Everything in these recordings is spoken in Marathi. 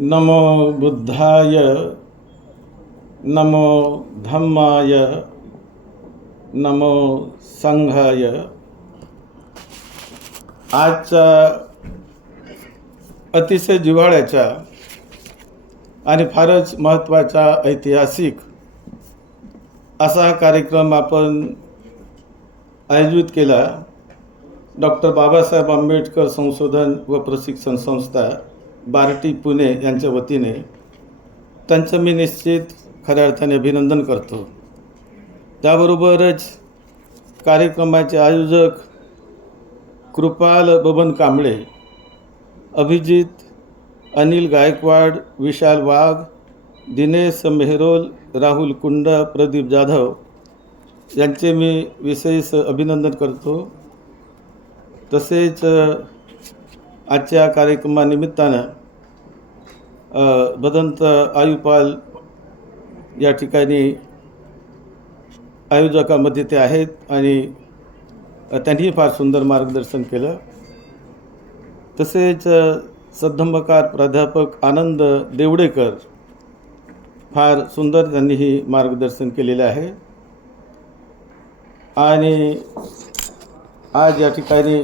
नमो बुद्धाय नमो धम्माय नमो संघाय। आजचा अतिशय जिव्हाळ्याच्या आणि फारच महत्त्वाचा ऐतिहासिक असा कार्यक्रम आपण आयोजित केला. डॉक्टर बाबासाहेब आंबेडकर संशोधन व प्रशिक्षण संस्था बार्टी पुणे यांच्या वतीने त्यांचं मी निश्चित खऱ्या अर्थाने अभिनंदन करतो. त्याबरोबरच कार्यक्रमाचे आयोजक कृपाल बबन कांबळे अभिजित अनिल गायकवाड विशाल वाघ दिनेश मेहरोल राहुल कुंड प्रदीप जाधव यांचे मी विशेष अभिनंदन करतो. तसेच आजच्या कार्यक्रमानिमित्तानं अ, भदंत आयुपाल या ठिकाणी आयोजकामध्ये ते आहेत आणि त्यांनीही फार सुंदर मार्गदर्शन केलं. तसेच सद्धंबकार प्राध्यापक आनंद देवडेकर फार सुंदर त्यांनीही मार्गदर्शन केलेले आहे. आणि आज या ठिकाणी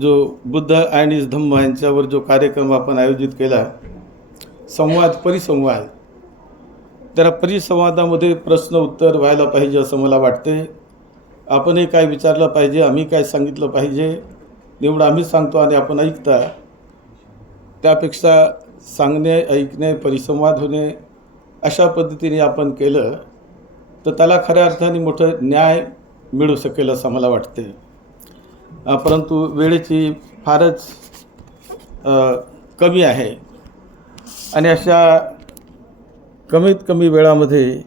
जो बुद्ध आणि इज धम्म यांच्यावर जो कार्यक्रम आपण आयोजित केला संवाद परिसंवाद त्या परिसंवादामध्ये प्रश्न उत्तर व्हायला पाहिजे असं मला वाटते आपणही काय विचारलं पाहिजे आम्ही काय सांगितलं पाहिजे एवढं आम्ही सांगतो आणि आपण ऐकता. त्यापेक्षा सांगणे ऐकणे परिसंवाद होणे अशा पद्धतीने आपण केलं तर त्याला खऱ्या अर्थाने मोठं न्याय मिळू शकेल असं मला वाटते परंतु वेळेची फारच कमी आहे. आणि अशा कमीत कमी वेळामध्ये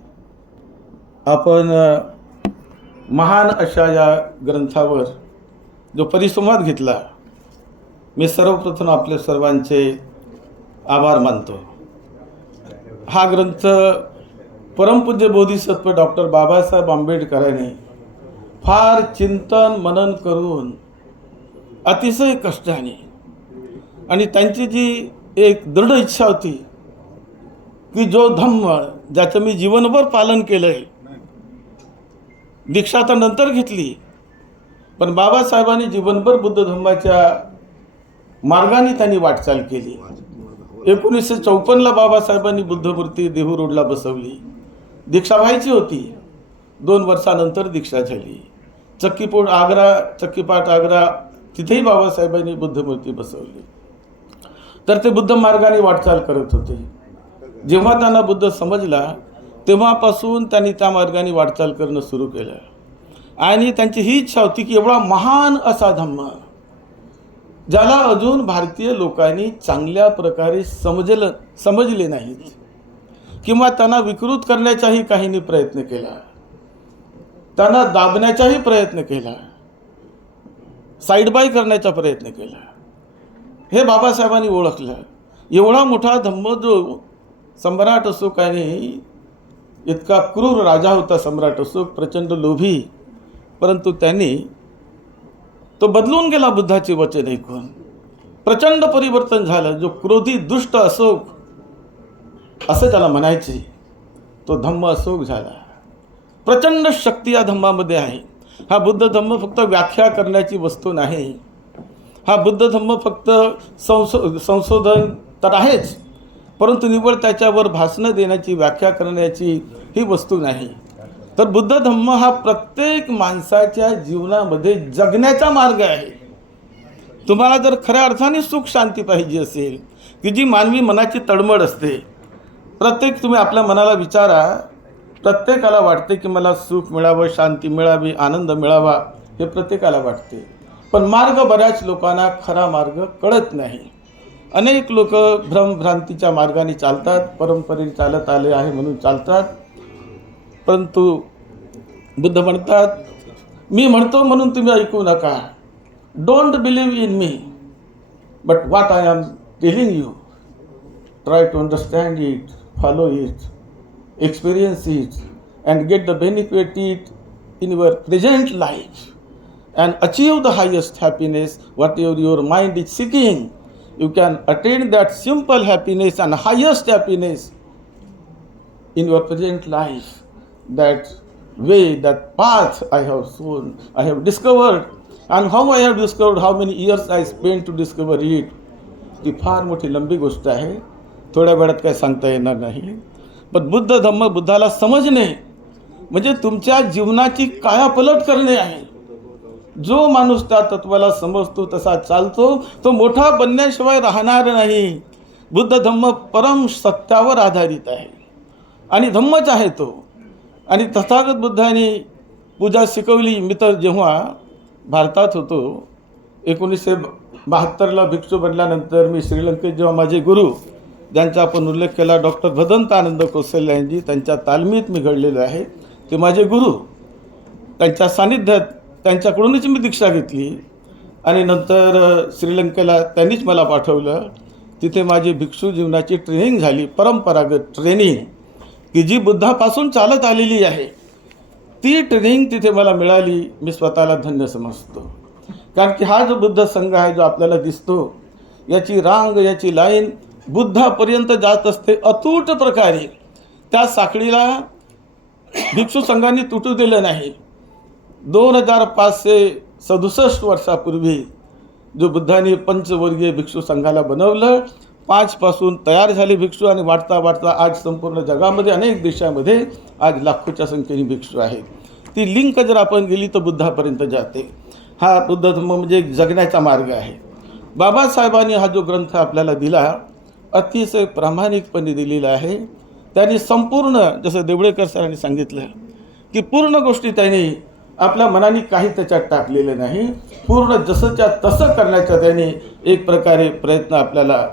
आपण महान अशा या ग्रंथावर जो परिसंवाद घेतला मी सर्वप्रथम आपल्या सर्वांचे आभार मानतो. हा ग्रंथ परमपूज्य बोधिसत्व डॉक्टर बाबासाहेब आंबेडकरांनी फार चिंतन मनन करून अतिशय कष्टाने. आणि त्यांची जी एक दृढ इच्छा होती की जो धम्म ज्याचं मी जीवनभर पालन केलं आहे दीक्षा तर नंतर घेतली पण बाबासाहेबांनी जीवनभर बुद्ध धम्माच्या मार्गाने त्यांनी वाटचाल केली. एकोणीसशे चौपन्नला बाबासाहेबांनी बुद्धमूर्ती देहू रोडला बसवली. दीक्षा व्हायची होती. दोन वर्षानंतर दीक्षा झाली. चक्कीपोट आग्रा चक्कीपाट आग्रा तिथेही बाबासाहेबांनी बुद्धमूर्ती बसवली. तर ते बुद्ध मार्गाने वाटचाल करत होते. जेव्हा त्यांना बुद्ध समजला तेव्हापासून त्यांनी त्या मार्गाने वाटचाल करणं सुरू केलं. आणि त्यांची ही इच्छा होती की एवढा महान असा धम्म ज्याला अजून भारतीय लोकांनी चांगल्या प्रकारे समजलं समजले नाहीत किंवा त्यांना विकृत करण्याचाही काहींनी प्रयत्न केला त्यांना दाबण्याचाही प्रयत्न केला साईड बाय करण्याचा प्रयत्न केला. हे बाबासाहेबांनी ओळखलं. एवढा मोठा धम्म जो सम्राट आणि इतका क्रूर राजा होता सम्राट अशोक प्रचंड लोभी. परंतु त्यांनी तो बदलून गेला बुद्धाचे वचन ऐकून. प्रचंड परिवर्तन झालं. जो क्रोधी दुष्ट अशोक असं त्याला म्हणायचे तो धम्म अशोक झाला. प्रचंड शक्ती या धम्मामध्ये आहे. हा बुद्ध धम्म फक्त व्याख्या करण्याची वस्तू नाही. हा बुद्ध धम्म फक्त संशो संशोधन तर आहेच परंतु निव्वळ त्याच्यावर भाषणं देण्याची व्याख्या करण्याची ही वस्तू नाही. तर बुद्ध धम्म हा प्रत्येक माणसाच्या जीवनामध्ये जगण्याचा मार्ग आहे. तुम्हाला जर खऱ्या अर्थाने सुख शांती पाहिजे असेल की जी मानवी मनाची तळमळ असते प्रत्येक तुम्ही आपल्या मनाला विचारा प्रत्येकाला वाटते की मला सुख मिळावं शांती मिळावी आनंद मिळावा हे प्रत्येकाला वाटते. पण मार्ग बऱ्याच लोकांना खरा मार्ग कळत नाही. अनेक लोक भ्रमभ्रांतीच्या मार्गाने चालतात परंपरेने चालत आले आहे म्हणून चालतात. परंतु बुद्ध म्हणतात मी म्हणतो म्हणून तुम्ही ऐकू नका. Don't believe in me but what I am telling you try to understand it follow it Experience it and get the benefit it in your present life and achieve the highest happiness whatever your mind is seeking you can attain that simple happiness and highest happiness in your present life. That way, that path I have shown, I have discovered, and how I have discovered, how many years I spent to discover it. ती फार मोठी लंबी गोष्ट आहे थोड्या वेळात काय सांगता येणार नाही पण बुद्ध धम्म बुद्धाला समजणे म्हणजे तुमच्या जीवनाची कायापलट करणे आहे. जो माणूस त्या तत्वाला समजतो तसा चालतो. तो मोठा बनण्याशिवाय राहणार नाही. बुद्ध धम्म परम सत्यावर आधारित आहे. आणि धम्मच आहे तो. आणि तथागत बुद्धाने पूजा शिकवली. मी तर जेव्हा भारतात होतो एकोणीसशे बहात्तरला भिक्षू बनल्यानंतर मी श्रीलंकेत जेव्हा माझे गुरु ज्यांचा आपण उल्लेख केला डॉक्टर भदंतानंद कौशल्यांजी त्यांच्या तालमीत मी घडलेलो आहे. ते माझे गुरु. त्यांच्या सानिध्यात त्यांच्याकडूनच मी दीक्षा घेतली. आणि नंतर श्रीलंकेला त्यांनीच मला पाठवलं. तिथे माझी भिक्षू जीवनाची ट्रेनिंग झाली परंपरागत ट्रेनिंग की जी बुद्धापासून चालत आलेली आहे. ती ट्रेनिंग तिथे मला मिळाली. मी स्वतःला धन्य समजतो. कारण की हा जो बुद्ध संघ आहे जो आपल्याला दिसतो याची रांग याची लाईन बुद्धापर्यंत जात असते अतूट प्रकारे. त्या साखळीला भिक्षू संघांनी तुटू दिलं नाही. दोन हजार पाचशे सदुसष्ट वर्षापूर्वी जो बुद्धाने पंचवर्गीय भिक्षू संघाला बनवलं पाचपासून तयार झाले भिक्षू आणि वाढता वाढता आज संपूर्ण जगामध्ये अनेक देशामध्ये आज लाखोच्या संख्येने भिक्षू आहेत. ती लिंक जर आपण गेली तर बुद्धापर्यंत जाते. हा बुद्ध धर्म म्हणजे एक जगण्याचा मार्ग आहे. बाबासाहेबांनी हा जो ग्रंथ आपल्याला दिला अतिशय प्रामाणिकपणे दिलेलं आहे. त्यांनी संपूर्ण जसं देवळेकर सरांनी सांगितलं की पूर्ण गोष्टी त्यांनी आपल्या मनाने काही त्याच्यात टाकलेलं नाही. पूर्ण जसंच्या तसं करण्याचा त्यांनी एक प्रकारे प्रयत्न आपल्याला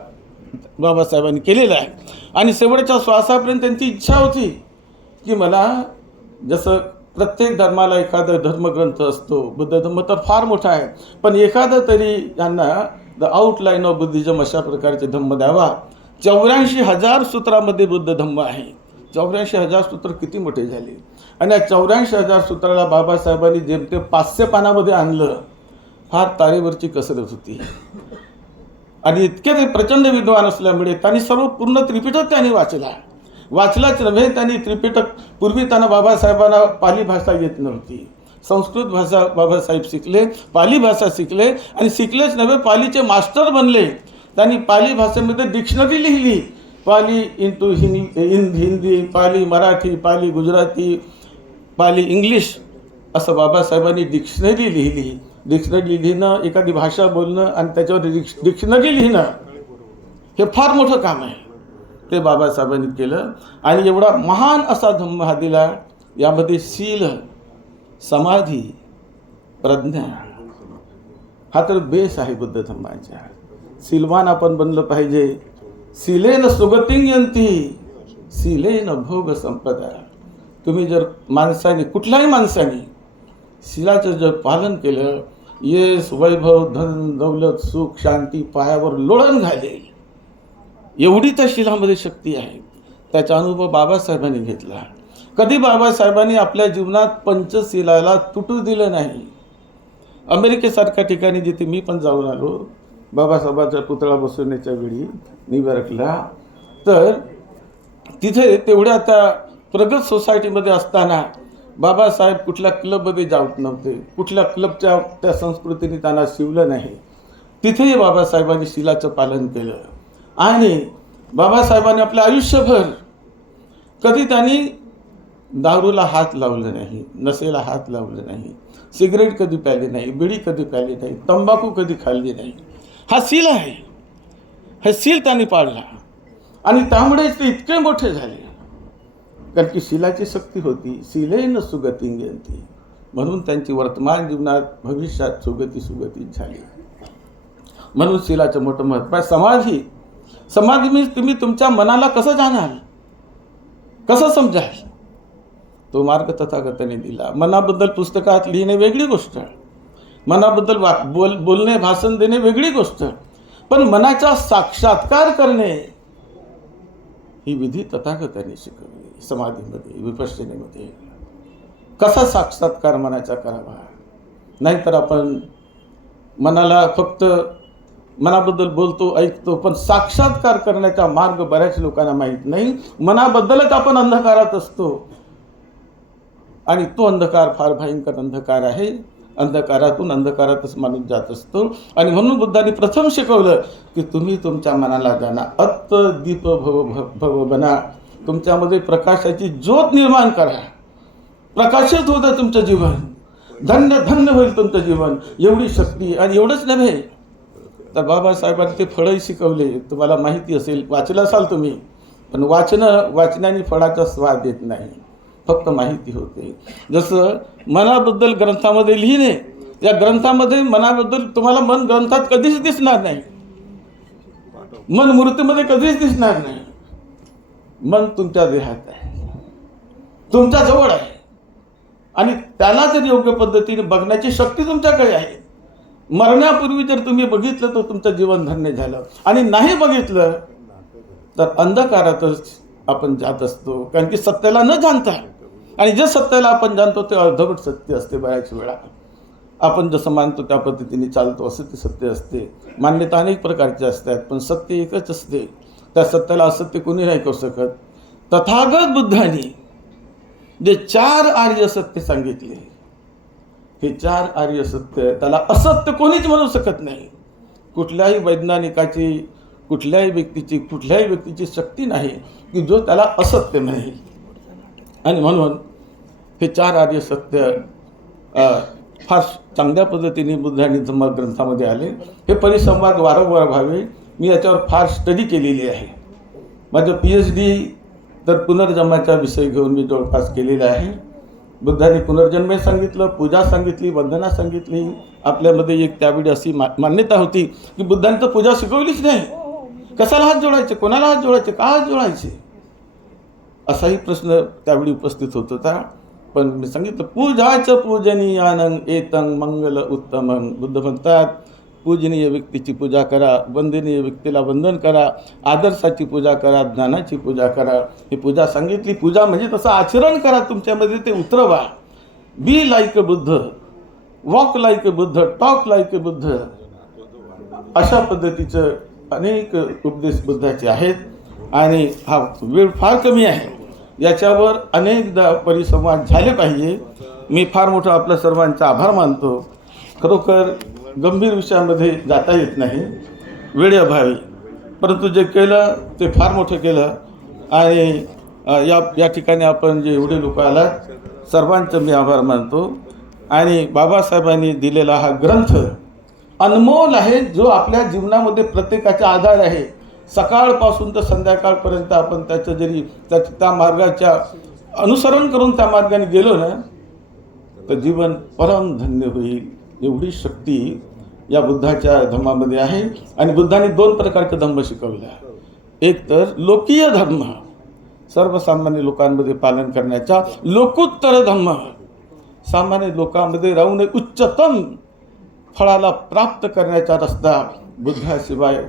बाबासाहेबांनी केलेला आहे. आणि शेवटच्या श्वासापर्यंत त्यांची इच्छा होती की मला जसं प्रत्येक धर्माला एखादा धर्मग्रंथ असतो बुद्ध धर्म तर फार मोठा आहे पण एखादा तरी यांना द आउटलाईन ऑफ बुद्धिझम अशा प्रकारचे धम्म द्यावा. चौऱ्याऐंशी हजार सूत्रामध्ये बुद्ध धम्म आहे. चौऱ्याऐंशी हजार सूत्र किती मोठे झाले? आणि या चौऱ्याऐंशी हजार सूत्राला बाबासाहेबांनी जेमते पाचशे पानामध्ये आणलं फार तारेवरची कसरत होती. आणि इतके ते प्रचंड विद्वान असल्यामुळे त्यांनी सर्व पूर्ण त्रिपिटक त्यांनी वाचला. वाचलाच नव्हे त्यांनी त्रिपिटक पूर्वी त्यांना बाबासाहेबांना पाली भाषा येत नव्हती. संस्कृत भाषा बाबासाहेब शिकले पाली भाषा शिकले आणि शिकलेच नव्हे पालीचे मास्टर बनले. त्यांनी पाली भाषेमध्ये डिक्शनरी लिहिली. पाली इंटू हिंदी हिंदी पाली मराठी पाली गुजराती पाली इंग्लिश असं बाबासाहेबांनी डिक्शनरी लिहिली. डिक्शनरी लिहिणं एखादी भाषा बोलणं आणि त्याच्यावर डिक्श डिक्शनरी लिहिणं हे फार मोठं काम आहे. ते बाबासाहेबांनी केलं. आणि एवढा महान असा धम्म हा दिला. यामध्ये शील समाधी प्रज्ञा. हा तर बेस आहे बुद्ध धम्माच्या. सिलवान आपण बनलं पाहिजे. शिलेन सुगतिंगयंती शिलेन भोग संपदा. तुम्ही जर माणसाने कुठल्याही माणसाने शिलाचं जर पालन केलं येस वैभव धन दौलत सुख शांती पायावर लोळण घालेल. एवढी त्या शिलामध्ये शक्ती आहे. त्याचा अनुभव बाबासाहेबांनी घेतला. कधी बाबासाहेबांनी आपल्या जीवनात पंचशिलाला तुटू दिलं नाही. अमेरिकेसारख्या ठिकाणी जिथे मी पण जाऊन आलो बाबासाहेबांचा पुतळा बसवण्याच्या वेळी न्यूयॉर्कला तर तिथे तेवढ्या त्या प्रगत सोसायटीमध्ये असताना बाबासाहेब कुठल्या क्लबमध्ये जात नव्हते कुठल्या क्लबच्या त्या संस्कृतीने त्यांना शिवलं नाही. तिथेही बाबासाहेबांनी शिलाचं पालन केलं. आणि बाबासाहेबांनी आपलं आयुष्यभर कधी त्यांनी दारूला हात लावले नाही नशेला हात लावले नाही सिगरेट कधी प्याली नाही बिडी कधी प्याली नाही तंबाखू कधी खाल्ली नाही. हा सील आहे. हे सील त्यांनी पाळला. आणि त्यामुळेच ते इतके मोठे झाले. कारण की शिलाची शक्ती होती शिलेन सुगतिंगती म्हणून त्यांची वर्तमान जीवनात भविष्यात सुगती सुगती झाली. म्हणून शिलाचं मोठं महत्त्व आहे. समाधी समाधी मी तुम्ही तुमच्या मनाला कसं जाणार कसं समजाल? तो मार्ग तथागताने दिला. मनाबद्दल पुस्तकात लिहिणे वेगळी गोष्ट. मनाबद्दल वा बोल बोलणे भाषण देणे वेगळी गोष्ट. पण मनाचा साक्षात्कार करणे ही विधी तथागताने शिकवली. समाधीमध्ये विपश्यनेमध्ये. कसा साक्षात्कार मनाचा करावा? नाहीतर आपण मनाला फक्त मनाबद्दल बोलतो ऐकतो पण साक्षात्कार करण्याचा मार्ग बऱ्याच लोकांना माहीत नाही. मनाबद्दलच आपण अंधकारात असतो. आणि तो अंधकार फार भयंकर अंधकार आहे. अंधकारातून अंधकारातच माणूस जात असतो. आणि म्हणून बुद्धाने प्रथम शिकवलं की तुम्ही तुमच्या मनाला जाणा अत्त दीप भव भव- बना. तुमच्यामध्ये प्रकाशाची ज्योत निर्माण करा. प्रकाशित होतं तुमचं जीवन. धन्य धन्य होईल तुमचं जीवन. एवढी शक्ती आणि एवढंच नव्हे. तर बाबासाहेबांनी ते फळंही शिकवले. तुम्हाला माहिती असेल वाचलं असाल तुम्ही. पण वाचणं वाचनाने फळाचा स्वाद येत नाही. फक्त माहिती होते. जसं मनाबद्दल ग्रंथामध्ये लिहिणे या ग्रंथामध्ये मनाबद्दल तुम्हाला मन ग्रंथात कधीच दिसणार नाही. मन मूर्तीमध्ये कधीच दिसणार नाही. मन तुमच्या देहात आहे. तुमच्या जवळ आहे. आणि त्याला जर योग्य पद्धतीने बघण्याची शक्ती तुमच्याकडे आहे. मरण्यापूर्वी जर तुम्ही बघितलं तर तुमचं जीवन धन्य झालं. आणि नाही बघितलं तर अंधकारातच आपण जात असतो. कारण की सत्याला न जाणता आणि जे सत्याला आपण जाणतो ते अर्धवट सत्य असते बऱ्याच वेळा. आपण जसं मानतो त्या पद्धतीने चालतो असं ते सत्य असते. मान्यता अनेक प्रकारच्या असतात पण सत्य एकच असते. त्या सत्याला असत्य कोणी नाही करू शकत. तथागत बुद्धाने जे चार आर्य सत्य सांगितले हे चार आर्य सत्य त्याला असत्य कोणीच म्हणू शकत नाही. कुठल्याही वैज्ञानिकाची कुठल्याही व्यक्तीची कुठल्याही व्यक्तीची शक्ती नाही की जो त्याला असत्य म्हणेल आणि म्हणून हे चार आर्य सत्य फार चांगल्या पद्धतीने बुद्धांनी धम्म ग्रंथामध्ये आले. हे परिसंवाद वारंवार व्हावे. मी याच्यावर फार स्टडी केलेली आहे. माझं पी एच डी तर पुनर्जन्माचा विषय घेऊन मी जवळपास केलेला आहे. बुद्धाने पुनर्जन्म सांगितलं पूजा सांगितली वंदना सांगितली. आपल्यामध्ये एक त्यावेळी अशी मा मान्यता होती की बुद्धांनी तर पूजा शिकवलीच नाही. कशाला हात जोडायचे? कोणाला हात जोडायचे? का हात जोडायचे? असाही प्रश्न त्यावेळी उपस्थित होत होता. पण मी सांगितलं पूजाचं पूजनीयानंग एतंग मंगल उत्तमं. बुद्ध म्हणतात पूजनीय व्यक्तीची पूजा करा वंदनीय व्यक्तीला वंदन करा आदर्शाची पूजा करा ज्ञानाची पूजा करा. ही पूजा सांगितली पूजा म्हणजे तसं आचरण करा तुमच्यामध्ये ते उतरवा. Be like Buddha. Walk like Buddha talk like Buddha. अशा पद्धतीचं अनेक उपदेश बुद्धाचे आहेत. आणि हा वेळ फार कमी आहे. याच्यावर अनेकदा परिसंवाद झाले पाहिजे. मी फार मोठा आपल्या सर्वांचा आभार मानतो. खरोखर गंभीर विषयामध्ये जाता येत नाही. वेळेअभावी परंतु जे केलं ते फार मोठं केलं. आणि या या ठिकाणी आपण जे एवढे लोक आलात सर्वांचं मी आभार मानतो. आणि बाबासाहेबांनी दिलेला हा ग्रंथ अनमोल आहे जो आपल्या जीवनामध्ये प्रत्येकाचा आधार आहे. सकाळपासून तर संध्याकाळपर्यंत आपण त्याचं जरी त्या त्या मार्गाच्या अनुसरण करून त्या मार्गाने गेलो ना तर जीवन परम धन्य होईल एवढी शक्ती या बुद्धाच्या धर्मामध्ये आहे. आणि बुद्धाने दोन प्रकारचे धर्म शिकवले एक तर लोकीय धर्म सर्वसामान्य लोकांमध्ये पालन करण्याचा लोकोत्तर धर्म. सामान्य लोकांमध्ये राहून एक उच्चतम फळाला प्राप्त करण्याचा रस्ता बुद्धाशिवाय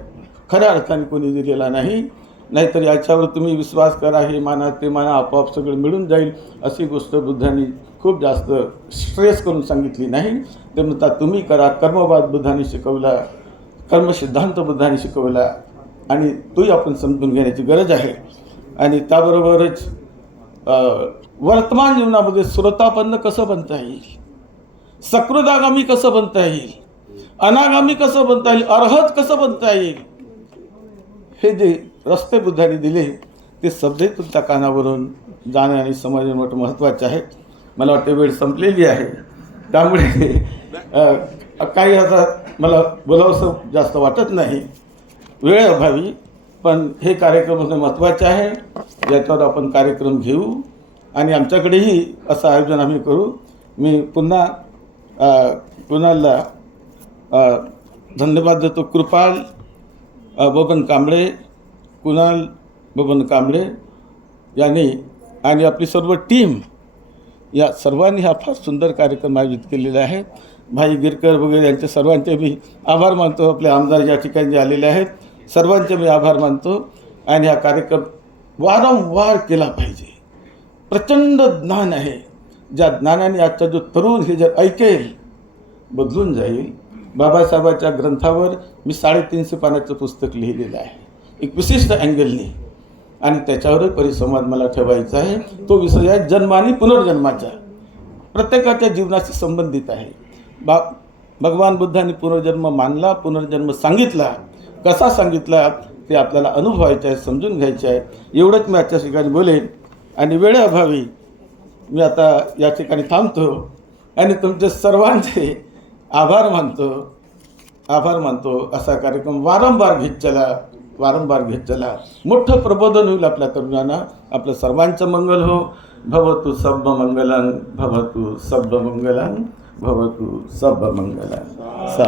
खऱ्या अर्थाने कोणी दिलेला नाही. नाहीतर याच्यावर तुम्ही विश्वास करा हे माना ते माना आपोआप सगळं मिळून जाईल अशी गोष्ट बुद्धांनी खूप जास्त स्ट्रेस करून सांगितली नाही. ते म्हणतात तुम्ही करा कर्मवाद बुद्धाने शिकवला कर्मसिद्धांत बुद्धाने शिकवला आणि तोही आपण समजून घेण्याची गरज आहे. आणि त्याबरोबरच वर्तमान जीवनामध्ये श्रोतापन्न कसं बनता येईल? सकृदागामी कसं बनता येईल? अनागामी कसं बनता येईल? अर्हत कसं बनता येईल? हे जे रस्ते बुद्धाने दिले ते सगळे तुमच्या कानावरून जाणे आणि समजणं मोठं महत्त्वाचे आहे. मला वाटते वेळ संपलेली आहे. त्यामुळे काही आता मला बोलावंसं जास्त वाटत नाही. वेळ अभावी पण हे कार्यक्रम होणं महत्त्वाचे आहे. याच्यावर आपण कार्यक्रम घेऊ. आणि आमच्याकडेही असं आयोजन आम्ही करू. मी पुन्हा कुणाला धन्यवाद देतो. कृपाल बबन कांबळे कुणाल बबन कांबळे यांनी आणि आपली सर्व टीम या सर्वांनी हा फार सुंदर कार्यक्रम आयोजित केलेला आहे. भाई गिरकर वगैरे यांचे सर्वांचे मी आभार मानतो. आपले आमदार या ठिकाणी जे आलेले आहेत सर्वांचे मी आभार मानतो आणि हा कार्यक्रम वारंवार केला पाहिजे. प्रचंड ज्ञान आहे. ज्या ज्ञानाने आजचा जो तरुण हे जर ऐकेल बदलून जाईल बाबासाहेबाच्या ग्रंथावर मी साडेतीनशे पानाचं पुस्तक लिहिलेलं आहे. एक विशिष्ट अँगलने. आणि त्याच्यावरच परिसंवाद मला ठेवायचा आहे. तो विषय आहे जन्म आणि पुनर्जन्माचा. प्रत्येकाच्या जीवनाशी संबंधित आहे. बा भगवान बुद्धाने पुनर्जन्म मानला पुनर्जन्म सांगितला. कसा सांगितला? ते आपल्याला अनुभवायचं आहे समजून घ्यायचं आहे. एवढंच मी आजच्या ठिकाणी बोलेन. आणि वेळेअभावी मी आता या ठिकाणी थांबतो. आणि तुमचे सर्वांचे आभार मानतो आभार मानतो असा कार्यक्रम वारंवार घेत चला वारंवार घेत चला. मोठं प्रबोधन होईल आपल्या तरुणांना. आपलं सर्वांचं मंगल हो. भवतु सब्ब मंगलं भवतु सब्ब मंगलं भवतु सब्ब मंगलं सा